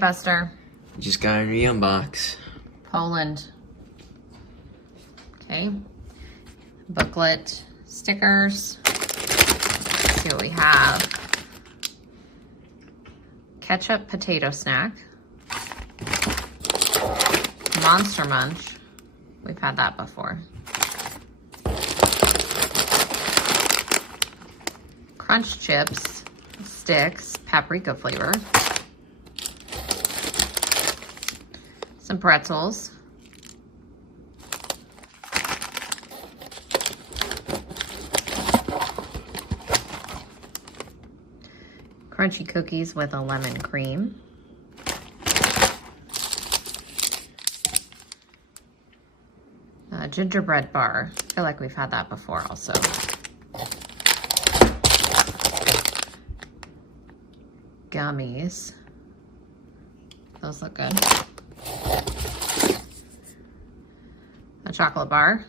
Buster? Just got a re-unbox. Poland. Okay. Booklet stickers. Let's see what we have. Ketchup potato snack. Monster Munch. We've had that before. Crunch chips, sticks, paprika flavor. Some pretzels. Crunchy cookies with a lemon cream. Gingerbread bar. I feel like we've had that before also. Gummies. Those look good. A chocolate bar.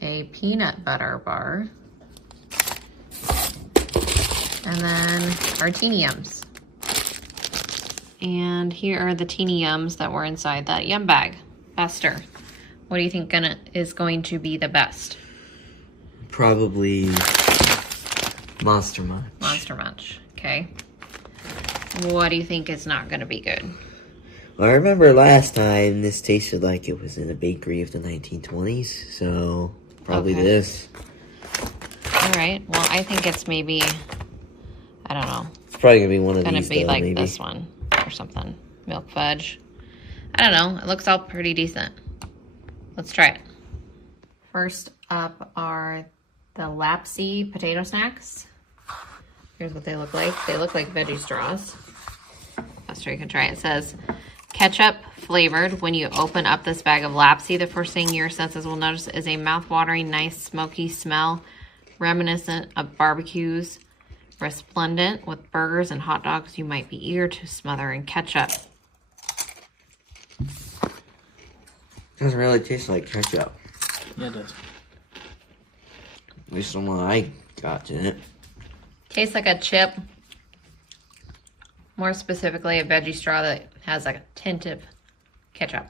A peanut butter bar. And then our Teeny Yums. And here are the Teeny Yums that were inside that Yum bag. Buster, what do you think is going to be the best? Probably Monster Munch. Monster Munch, okay. What do you think is not going to be good? Well, I remember last time this tasted like it was in a bakery of the 1920s, so probably this. All right, well, I think it's maybe, I don't know. It's probably going to be one of Gonna these, be though, like maybe. this one or something. Milk fudge. I don't know. It looks all pretty decent. Let's try it. First up are the Lapsy potato snacks. Here's what they look like. They look like veggie straws. Buster, you can try it. It says, ketchup flavored. When you open up this bag of Lapsy, the first thing your senses will notice is a mouth-watering, nice, smoky smell, reminiscent of barbecues, resplendent with burgers and hot dogs you might be eager to smother in ketchup. Doesn't really taste like ketchup. Yeah, it does. At least the one I got in it. Tastes like a chip. More specifically, a veggie straw that has like a tint of ketchup.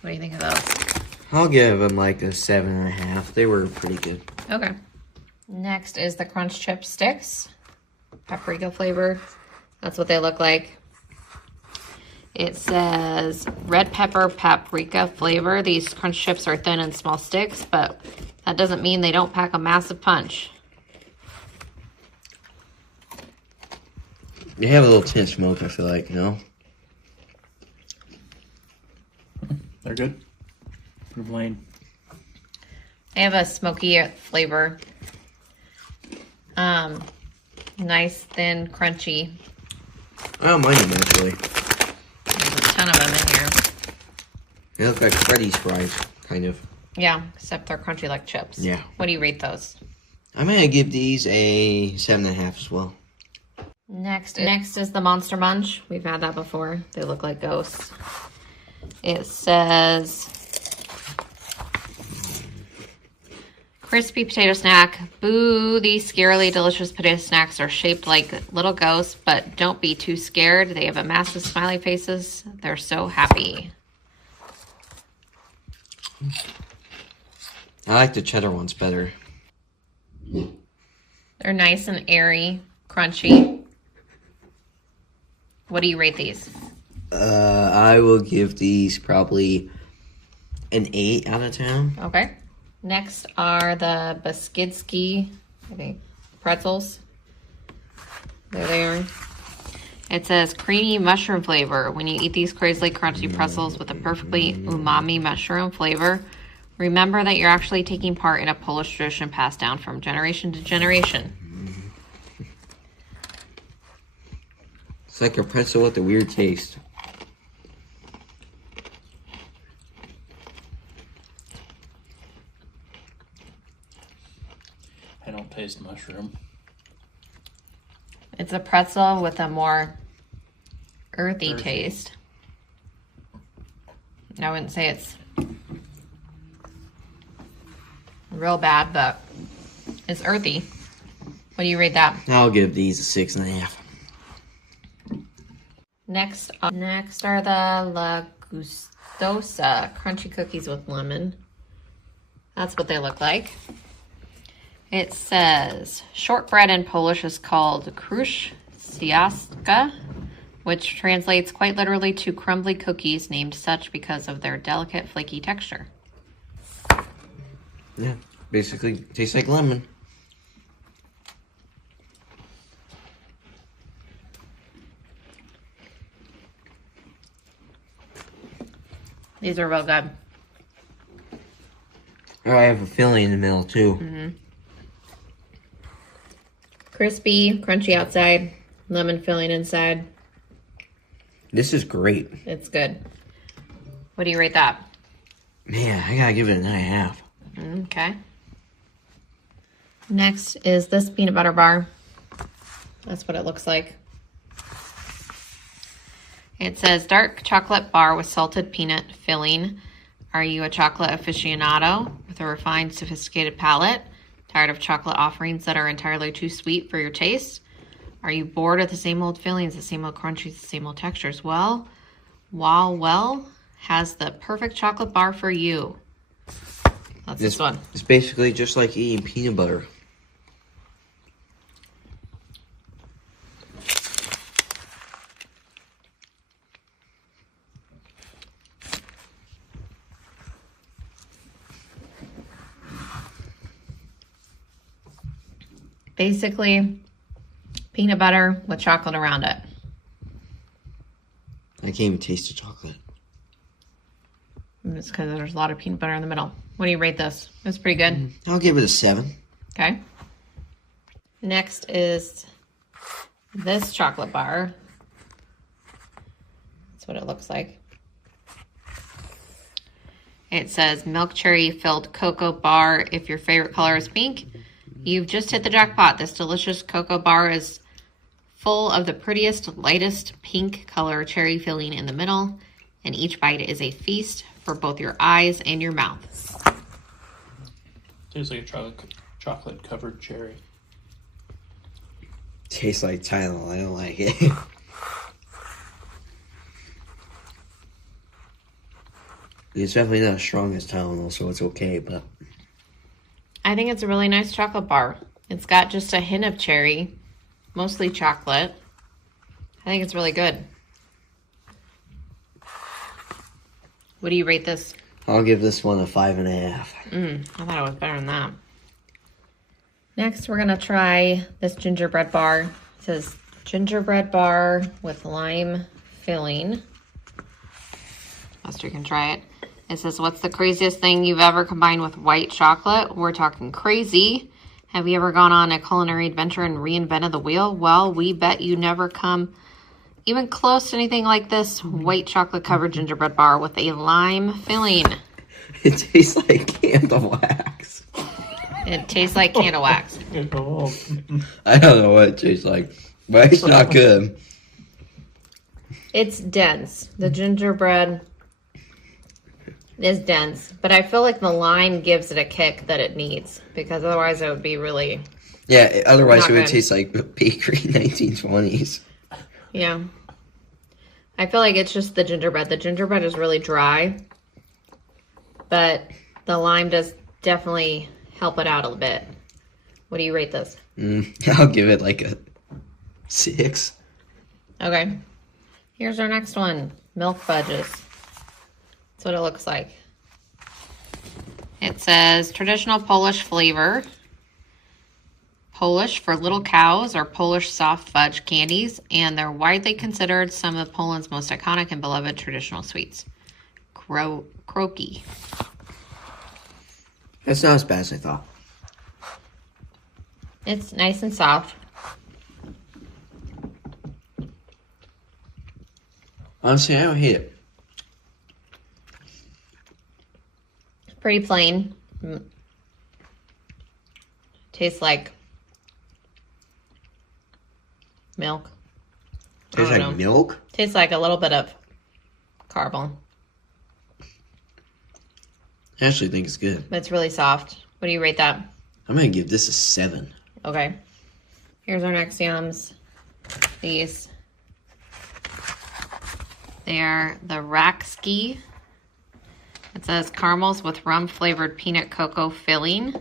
What do you think of those? I'll give them like a 7.5. They were pretty good. Okay. Next is the Crunch Chip Sticks. Paprika flavor. That's what they look like. It says red pepper paprika flavor. These crunch chips are thin and small sticks, but that doesn't mean they don't pack a massive punch. They have a little tint smoke, I feel like, you know? They're good. They're plain. They have a smoky flavor. Nice, thin, crunchy. I don't mind them, actually. There's a ton of them in here. They look like Freddy's fries, kind of. Yeah, except they're crunchy like chips. Yeah. What do you rate those? I'm going to give these a 7.5 as well. Next is the Monster Munch. We've had that before. They look like ghosts. It says crispy potato snack. Boo, these scarily delicious potato snacks are shaped like little ghosts, but don't be too scared. They have a massive smiley faces. They're so happy. I like the cheddar ones better. They're nice and airy, crunchy. What do you rate these? I will give these probably an 8 out of 10. Okay. Next are the Beskidsky, I think, pretzels. There they are. It says creamy mushroom flavor. When you eat these crazily crunchy pretzels with a perfectly umami mushroom flavor, remember that you're actually taking part in a Polish tradition passed down from generation to generation. It's like a pretzel with a weird taste. I don't taste mushroom. It's a pretzel with a more earthy taste. I wouldn't say it's real bad, but It's earthy. What do you rate that? I'll give these a 6.5. Next are the La Gustosa crunchy cookies with lemon. That's what they look like. It says shortbread in Polish is called kruszciastka, which translates quite literally to crumbly cookies, named such because of their delicate, flaky texture. Yeah, basically tastes like lemon. These are real good. Oh, I have a filling in the middle too. Crispy, crunchy outside, lemon filling inside. This is great. It's good. What do you rate that? Man, I gotta give it a 9.5. Okay. Next is this peanut butter bar. That's what it looks like. It says dark chocolate bar with salted peanut filling. Are you a chocolate aficionado with a refined, sophisticated palate? Tired of chocolate offerings that are entirely too sweet for your taste? Are you bored of the same old fillings, the same old crunchies, the same old textures? Well, Wowell has the perfect chocolate bar for you. That's this one. It's basically just like eating peanut butter. Basically, peanut butter with chocolate around it. I can't even taste the chocolate. It's because there's a lot of peanut butter in the middle. What do you rate this? It's pretty good. I'll give it a 7. Okay. Next is this chocolate bar. That's what it looks like. It says milk cherry filled cocoa bar. If your favorite color is pink, you've just hit the jackpot. This delicious cocoa bar is full of the prettiest, lightest pink color cherry filling in the middle, and each bite is a feast for both your eyes and your mouth. Tastes like a chocolate covered cherry. Tastes like Tylenol. I don't like it. It's definitely not as strong as Tylenol, so it's okay, but I think it's a really nice chocolate bar. It's got just a hint of cherry, mostly chocolate. I think it's really good. What do you rate this? I'll give this one a 5.5. I thought it was better than that. Next, we're going to try this gingerbread bar. It says gingerbread bar with lime filling. Lester can try it. It says, what's the craziest thing you've ever combined with white chocolate? We're talking crazy. Have you ever gone on a culinary adventure and reinvented the wheel? Well, we bet you never come even close to anything like this white chocolate covered gingerbread bar with a lime filling. It tastes like candle wax. It tastes like candle wax. I don't know what it tastes like, but it's not good. It's dense. The gingerbread is dense, but I feel like the lime gives it a kick that it needs, because otherwise it would be really... Yeah, otherwise Not it would good. taste like bakery 1920s. Yeah. I feel like it's just the gingerbread. The gingerbread is really dry, but the lime does definitely help it out a bit. What do you rate this? I'll give it like a 6. Okay. Here's our next one. Milk fudges. That's what it looks like. It says traditional Polish flavor. Polish for little cows or Polish soft fudge candies, and they're widely considered some of Poland's most iconic and beloved traditional sweets. Kroki. That's not as bad as I thought. It's nice and soft. Honestly, I don't hate it. Pretty plain. Tastes like milk. Tastes I like don't know. milk? Tastes like a little bit of caramel, I actually think it's good. but it's really soft. What do you rate that? I'm gonna give this a 7. Okay. Here's our next yums. These. They're the Rackski. It says caramels with rum flavored peanut cocoa filling.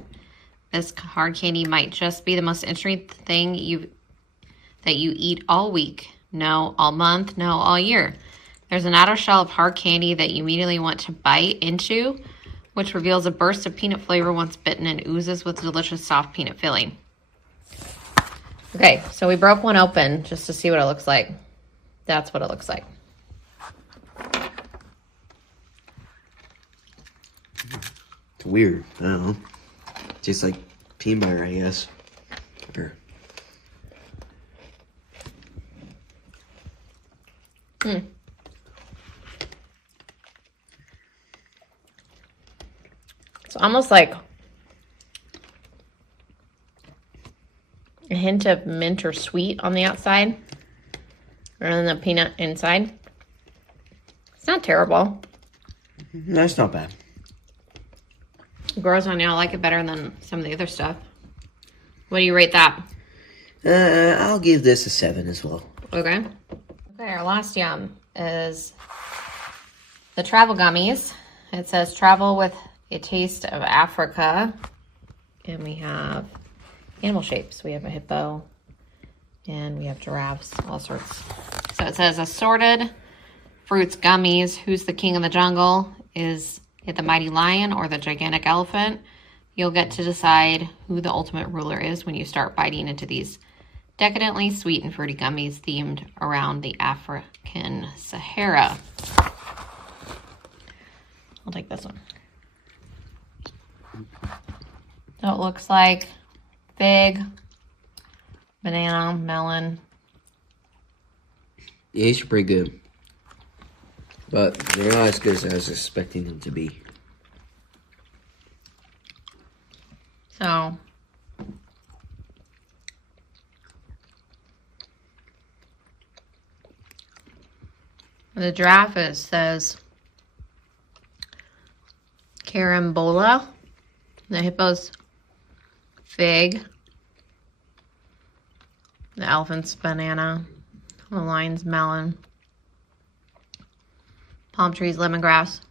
This hard candy might just be the most interesting thing that you eat all week. No, all month. No, all year. There's an outer shell of hard candy that you immediately want to bite into, which reveals a burst of peanut flavor once bitten and oozes with delicious soft peanut filling. Okay, so we broke one open just to see what it looks like. That's what it looks like. It's weird. I don't know. Tastes like peanut butter, I guess. Or... It's almost like a hint of mint or sweet on the outside, and then the peanut inside. It's not terrible. That's not bad. Grows on you. I like it better than some of the other stuff. What do you rate that? I'll give this a 7 as well. Okay. Okay, our last yum is the travel gummies. It says travel with a taste of Africa. And we have animal shapes. We have a hippo and we have giraffes, all sorts. So it says assorted fruits gummies. Who's the king of the jungle? Is it the mighty lion or the gigantic elephant? You'll get to decide who the ultimate ruler is when you start biting into these decadently sweet and fruity gummies themed around the African Sahara. I'll take this one. So it looks like fig, banana, melon. Yeah, these are pretty good. But they're not as good as I was expecting them to be. So the giraffe says carambola. The hippo's fig. The elephant's banana. The lion's melon. Palm trees, lemongrass.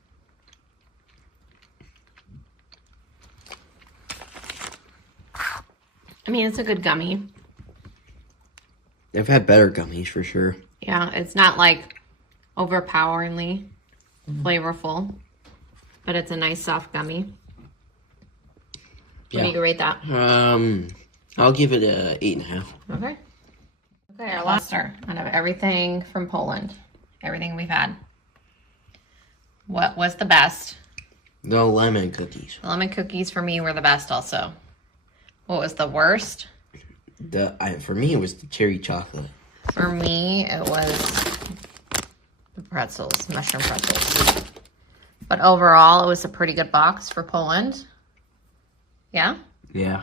I mean, it's a good gummy. I've had better gummies for sure. Yeah, it's not like overpoweringly flavorful, but it's a nice soft gummy. What do you rate that? I'll give it a 8.5. Okay. Okay, our last out of everything from Poland. Everything we've had. What was the best? The lemon cookies. The lemon cookies for me were the best also. What was the worst? For me, it was the cherry chocolate. For me, it was the pretzels, mushroom pretzels. But overall, it was a pretty good box for Poland. Yeah? Yeah.